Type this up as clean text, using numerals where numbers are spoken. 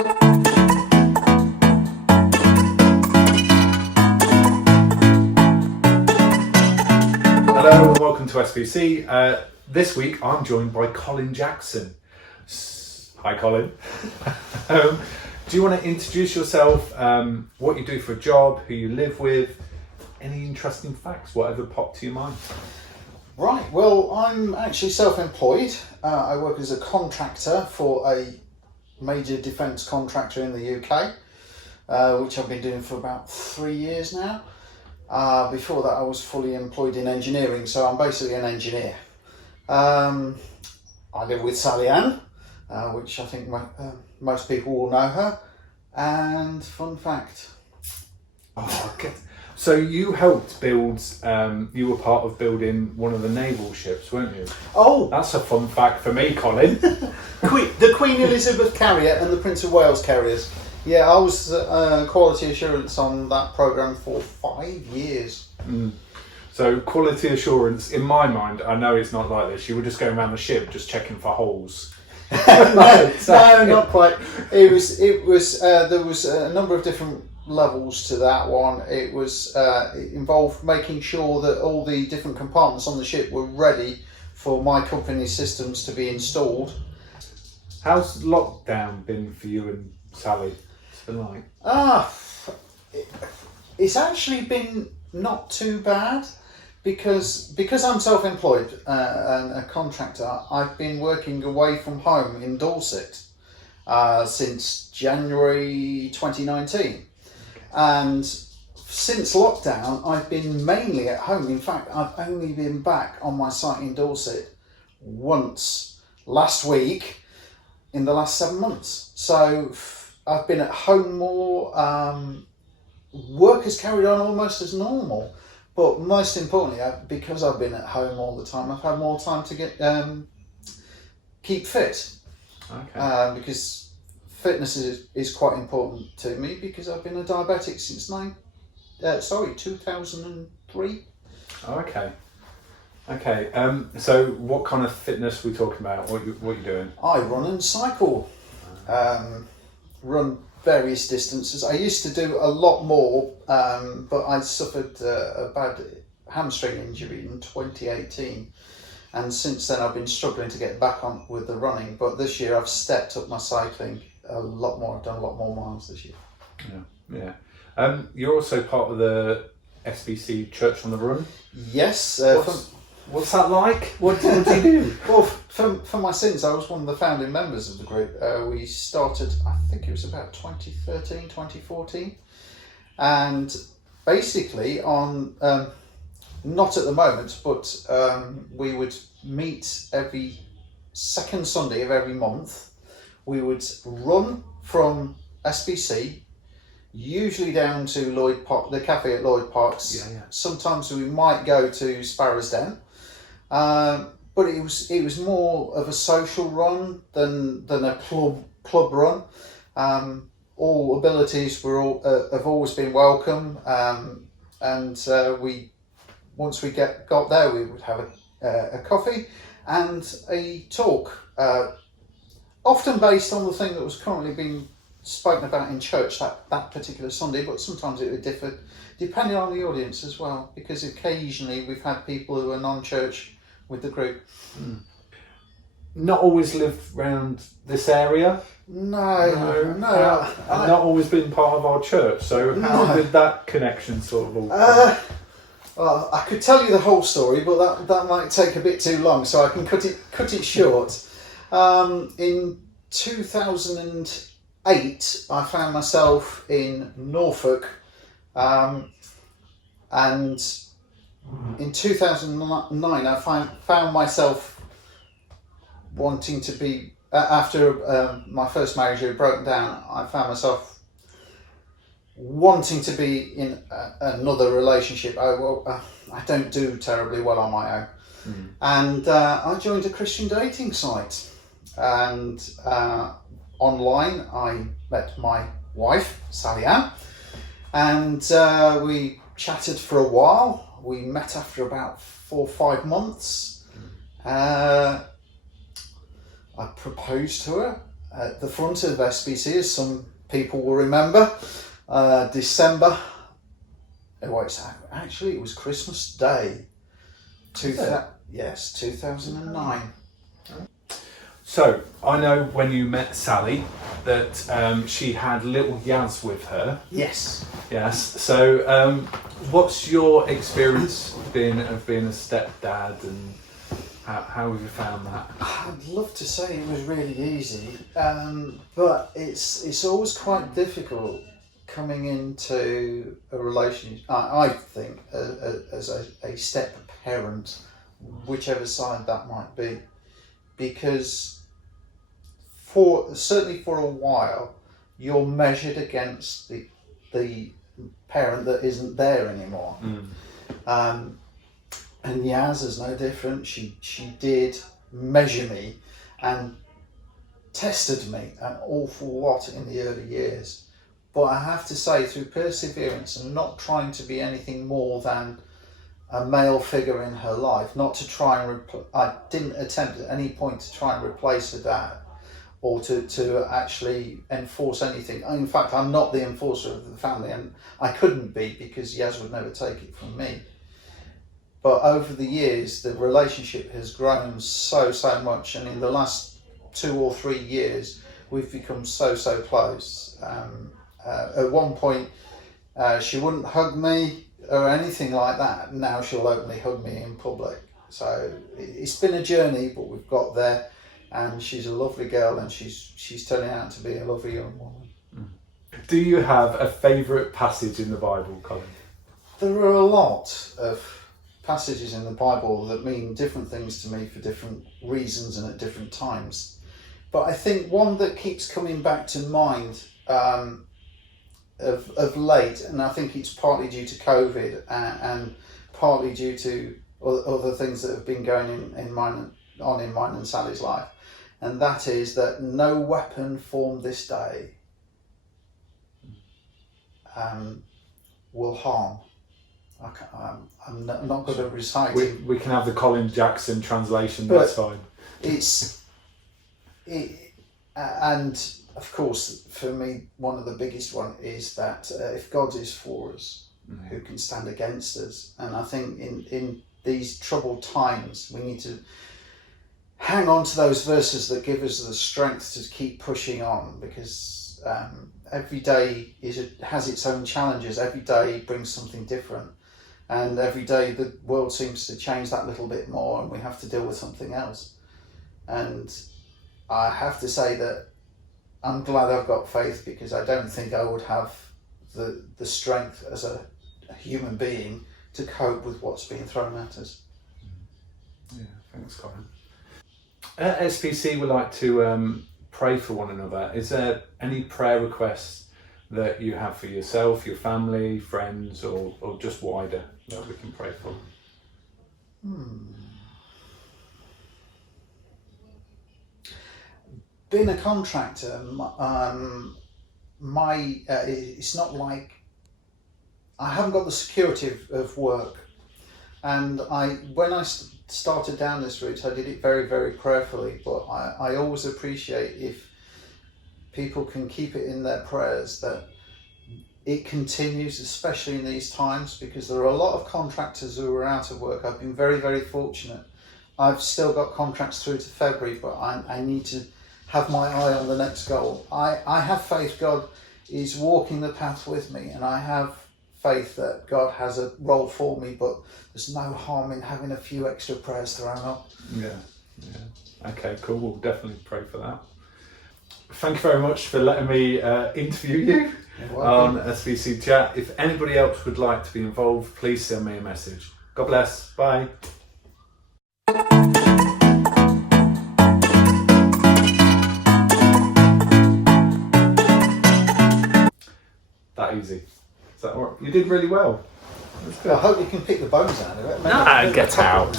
Hello and welcome to SBC. This week I'm joined by Colin Jackson. Hi Colin. Do you want to introduce yourself, what you do for a job, who you live with, any interesting facts, whatever popped to your mind? Right, well, I'm actually self-employed. I work as a contractor for a major defence contractor in the UK, which I've been doing for about 3 years now. Before that I was fully employed in engineering, so I'm basically an engineer. I live with Sally Ann, which I think most people will know her. And fun fact. Oh, okay. So you helped build, you were part of building one of the naval ships, weren't you? Oh! That's a fun fact for me, Colin. The Queen Elizabeth carrier and the Prince of Wales carriers. Yeah, I was quality assurance on that programme for 5 years. So quality assurance, in my mind, I know it's not like this. You were just going around the ship, just checking for holes. No, not quite. It was. There was a number of different levels to that one. It was. It involved making sure that all the different compartments on the ship were ready for my company's systems to be installed. How's lockdown been for you and Sally? It's been like. It's actually been not too bad. Because I'm self-employed and a contractor, I've been working away from home in Dorset since January 2019. And since lockdown, I've been mainly at home. In fact, I've only been back on my site in Dorset once last week in the last 7 months. So I've been at home more. Work has carried on almost as normal. But most importantly, because I've been at home all the time, I've had more time to keep fit. Okay. Because fitness is quite important to me because I've been a diabetic since 2003. Okay. Okay. So what kind of fitness are we talking about? What you doing? I run and cycle. Run various distances. I used to do a lot more, but I suffered a bad hamstring injury in 2018, and since then I've been struggling to get back on with the running. But this year I've stepped up my cycling a lot more. I've done a lot more miles this year. Yeah. You're also part of the SBC Church on the Run. Yes. What's that like? What do you do? Well, for my sins, I was one of the founding members of the group. We started, I think it was about 2013, 2014. And basically on, not at the moment, but we would meet every second Sunday of every month. We would run from SBC, usually down to Lloyd Park, the cafe at Lloyd Parks. Yeah. Sometimes we might go to Sparrows Den. But it was more of a social run than a club run. All abilities have always been welcome, and once we got there, we would have a coffee and a talk, often based on the thing that was currently being spoken about in church that particular Sunday, but sometimes it would differ depending on the audience as well, because occasionally we've had people who are non-church with the group. Not always lived around this area. No. Not always been part of our church. So how did that connection sort of all? Well, I could tell you the whole story, but that might take a bit too long, so I can cut it short. In 2008, I found myself in Norfolk, and in 2009, I found myself wanting to be, after my first marriage had broken down, I found myself wanting to be in another relationship. I don't do terribly well on my own. And I joined a Christian dating site. And online, I met my wife, Sally Ann, and we chatted for a while. We met after about 4 or 5 months. I proposed to her, at the front of SBC, as some people will remember, December. Oh, actually, it was Christmas Day. Yes, 2009. So, I know when you met Sally that she had little Yaz with her. Yes. Yes. So, what's your experience of being a stepdad, and how have you found that? I'd love to say it was really easy, but it's always quite difficult coming into a relationship. I think as a step parent, whichever side that might be, because certainly for a while you're measured against the parent that isn't there anymore. And Yaz is no different. She did measure me and tested me an awful lot in the early years. But I have to say, through perseverance and not trying to be anything more than a male figure in her life, not to try and I didn't attempt at any point to try and replace her dad, or to actually enforce anything. In fact, I'm not the enforcer of the family, and I couldn't be, because Yaz would never take it from me. But over the years, the relationship has grown so much, and in the last 2 or 3 years, we've become so close. At one point, she wouldn't hug me or anything like that. Now she'll openly hug me in public. So it's been a journey, but we've got there, and she's a lovely girl, and she's turning out to be a lovely young woman. Do you have a favourite passage in the Bible, Colin? There are a lot of passages in the Bible that mean different things to me for different reasons and at different times. But I think one that keeps coming back to mind of late, and I think it's partly due to COVID and partly due to other things that have been going in mine and Sally's life, and that is that no weapon formed this day will harm. I'm not good at reciting. We can have the Colin Jackson translation. That's fine. And of course, for me, one of the biggest one is that if God is for us, who can stand against us? And I think in these troubled times, we need to hang on to those verses that give us the strength to keep pushing on, because every day has its own challenges. Every day brings something different. And every day the world seems to change that little bit more, and we have to deal with something else. And I have to say that I'm glad I've got faith, because I don't think I would have the strength as a human being to cope with what's being thrown at us. Yeah, thanks, Colin. At SBC, we like to pray for one another. Is there any prayer requests that you have for yourself, your family, friends, or just wider that we can pray for? Being a contractor, it's not like I haven't got the security of work, and when I started down this route, I did it very, very prayerfully. But I always appreciate if people can keep it in their prayers that it continues, especially in these times, because there are a lot of contractors who are out of work. I've been very, very fortunate. I've still got contracts through to February, but I need to have my eye on the next goal. I have faith God is walking the path with me, and I have faith that God has a role for me, but there's no harm in having a few extra prayers thrown up. Yeah. Okay, cool. We'll definitely pray for that. Thank you very much for letting me interview you on SBC Chat. If anybody else would like to be involved, please send me a message. God bless. Bye. That easy. Is that all right? You did really well. I hope you can pick the bones out of it. Nah, get out.